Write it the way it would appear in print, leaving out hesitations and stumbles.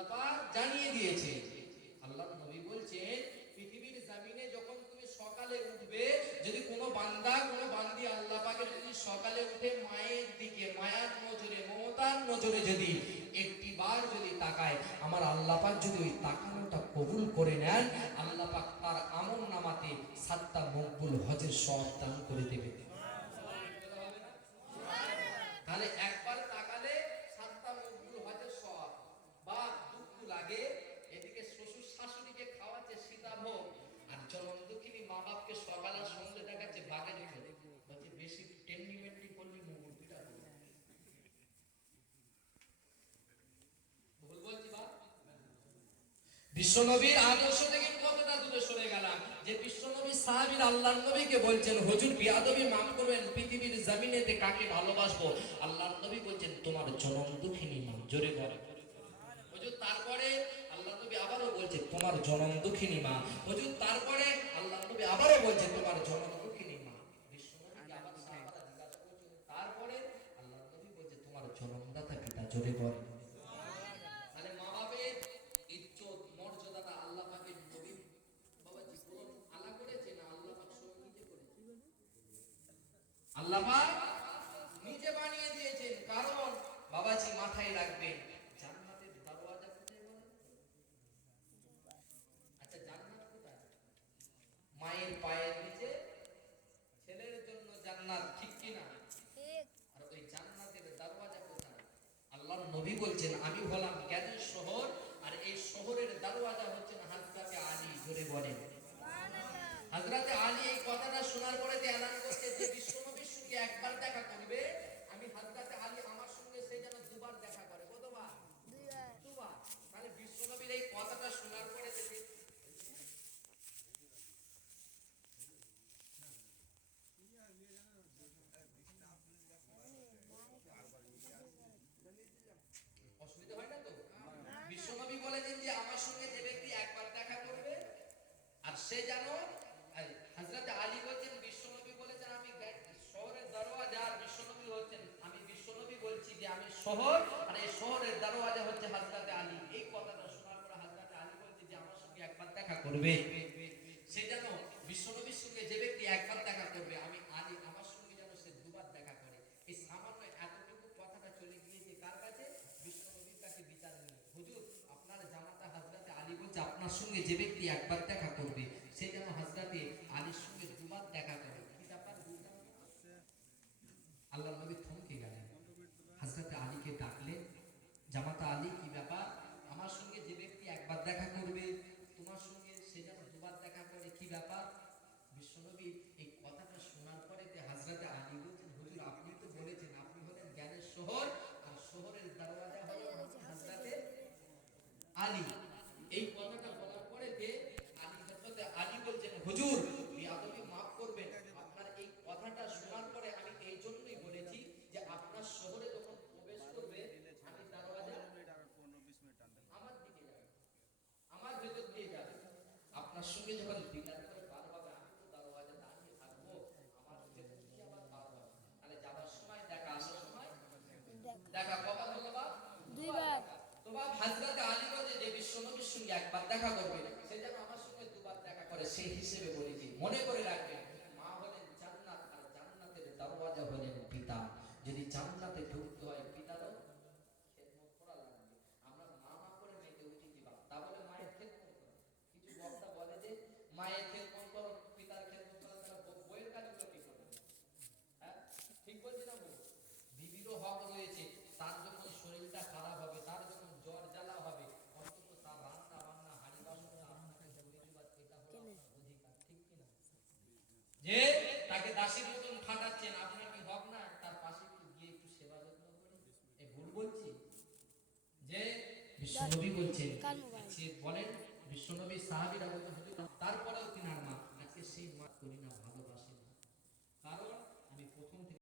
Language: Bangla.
আল্লাহ পাক জানিয়ে দিয়েছে। আল্লাহর নবী বলছেন পৃথিবীর জমিনে যখন তুমি সকালে উঠবে, যদি কোনো বান্দা কোনো বান্দি আল্লাহ পাকের যদি সকালে উঠে মায়ের দিকে মায়ার নজরে মমতার নজরে যদি একটিবার যদি তাকায়, আমার আল্লাহ পাক যদি ওই তাকানোটা কবুল করে নেন, আল্লাহ পাক তার আমল নামাতে 7টা মকবুল হজের সওয়াব দান করে দেবে। তাহলে একবার তাকালে 7টা মকবুল হজের সওয়াব। বা দুঃখ লাগে এদিকে শ্বশুর শাশুড়িকে খাওয়াচ্ছে সীতাভোগ, আর জনম দুঃখিনী মা বাপকে সকালে সন্ধ্যে দেখাচ্ছে বাঘে রেখে বলছে বেশি টেন্ডিমেন্টি করলে মুগুর পিটা হবে। ভুল বলছি বা? বিশ্বনবীর আদর্শ থেকে কতটা দূরে সরে গেলাম যে বিশ্বনবী সাহাবীর আল্লাহর নবীকে বলছেন হুজুর বিয়াদবি মাফ করবেন, পৃথিবীর জমিনেতে কাকে ভালোবাসবো? আল্লাহর নবী বলছেন তোমার জনম দুঃখিনী মা। জোরে বলে হুজুর। তারপরে আল্লাহর নবী আবারও বলছে তোমার জনম দুঃখিনী মা। হুজুর তারপরে আল্লাহর নবী আবারও বলছে তোমার জনম দুঃখিনী মা। বিশ্বনবীকে আবার সাহাবারা জিজ্ঞাসা করছেন তারপরে আল্লাহর নবী বলছে তোমার জনমদাতা পিতা। জোরে বলে। তাহলে মা বাবার ইজ্জত মর্যাদাটা আল্লাহ পাকের নবী বাবাজি কোন আলা করেছে না আল্লাহ পাক সব নিজে করেছে? আল্লাহ পাক নিজে বানিয়ে দিয়েছেন। কারণ বাবাজি মাথায় রাখবেন জান্নাতের দরওয়াজা কোথায় বলেন? আচ্ছা জান্নাত কোথায়? মায়ের পায়ের নিচে। ছেলের জন্য জান্নাত, ঠিক কি না? ঠিক। আর ওই জান্নাতের দরওয়াজা কোথায়? আল্লাহর নবী বলছেন আমি হলাম জ্ঞানের শহর, আর এই শহরের দরওয়াজা হচ্ছেন হযরতে আলী। জোরে বলেন সুবহানাল্লাহ। হযরতে আলী এই কথাটা শোনার পরে যে এলান করতে যে বিশ্বনবীর সঙ্গে একবার দেখা করবে, আমি হযরতে আলী আমার সঙ্গে সেই যেন দুবার দেখা করে। কতবার? দুবার। দুবার। মানে বিশ্বনবীর এই কথাটা শোনার পরে যে অসুবিধা হয় না তো? বিশ্বনবী বলেছেন যে আমার সঙ্গে যে ব্যক্তি একবার দেখা করবে আর সে যেন, হযরতে আলী বলেন বিশ্বনবী বলেছেন আমি শহরের দরওয়াজা, আর বিশ্বনবী হচ্ছেন আমি বিশ্বনবী বলছি যে আমি শহর, আর এই শহরের দরওয়াজা হচ্ছে হযরতে আলী। এই কথাটা শোনার পর হযরতে আলী বলছে যে আমার সঙ্গে একবার দেখা করবে, সে যেন বিশ্বনবীর সঙ্গে যে ব্যক্তি একবার দেখা করবে আমি আলী আমার সঙ্গে যেন সে দুবার দেখা করে। এই সামান্য এতটুকু কথাটা চলে গিয়েছে কার কাছে? বিশ্বনবীর কাছে বিচার নিয়ে। হুজুর আপনার জামাতা হযরতে আলী বলছে আপনার সঙ্গে যে ব্যক্তি একবার দেখা করবে সে যেন হযরতে আলীর সঙ্গে দুবার দেখা করে। কি ব্যাপার বুঝলাম? আল্লাহর নবী থমকে গেলেন, হযরতে আলীকে ডাকলেন, জামাতা আলী কি ব্যাপার? আমার সঙ্গে যে ব্যক্তি একবার দেখা করবে তোমার সঙ্গে সে যেন দুবার দেখা করে, কি ব্যাপার? বিশ্বনবী এই কথাটা শোনার পরে হযরতে আলী বলছেন হুজুর আপনি তো বলেছেন আপনি হলেন জ্ঞানের শহর, আর শহরের দরওয়াজা হলো হযরতে আলী। এই কথাটা বলার পরে যে হযরতে আলী বলছেন হুজুর বিয়াদবি মাফ করবেন, আপনার এই কথাটা শোনার পরে আমি এই জন্যই বলেছি যে আপনার শহরে যখন প্রবেশ করবে আমি দরওয়াজা আমার দিকে যাবে, আমার ভেতর দিয়ে যাবে, আপনার সঙ্গে যখন দিদার করে পার হবে আমি তো দরওয়াজা দাঁড়িয়ে থাকবো, আমার ভেতর দিয়ে আবার পার হবে। তাহলে যাবার সময় দেখা, আসার সময় দেখা, কবার হলো বা? দুইবার। তো বাপ হযরতে আলী বলে যে বিশ্বনবীর সঙ্গে একবার দেখা করবে সে যেন আমার সঙ্গে দুবার দেখা করে, সেই হিসেবে বলেছি। মনে করে রাখবেন মা হলেন জান্নাত, আর জান্নাতের দরওয়াজা হলেন পিতা। যদি জান্নাতে ঢুকতে হয় পিতারও খেদমত করা লাগবে। আমরা মা মা করে মেতে উঠেছি বাপ, তা বলে মায়ের খেদমত করো। কিছু বক্তা বলে যে মায়ের খেদমত করো পিতার খেদমত করো, তারা বইয়ের কাজগুলো কি করবে? হ্যাঁ ঠিক বলছি না বউ? বিবিরও হক রয়েছে, তার যখন শরীরটা খারাপ হবে, তার যখন জ্বর জ্বালা হবে, অন্তত তার রান্না বান্না হাড়ি বাসনটা আপনাকে করে দেওয়ার এটা হলো আপনার অধিকার, ঠিক কিনা? যে তাকে দাসীর মতন খাটাচ্ছেন আপনার কি হক না তার পাশে একটু গিয়ে একটু সেবা যত্ন করে? এই ভুল বলছি? যে বিশ্বনবী বলছেন, বলেন বিশ্বনবী সাহাবীরা বলতে হুজুর তারপরেও তিনার মা, আজকে সেই মা করি না ভালো।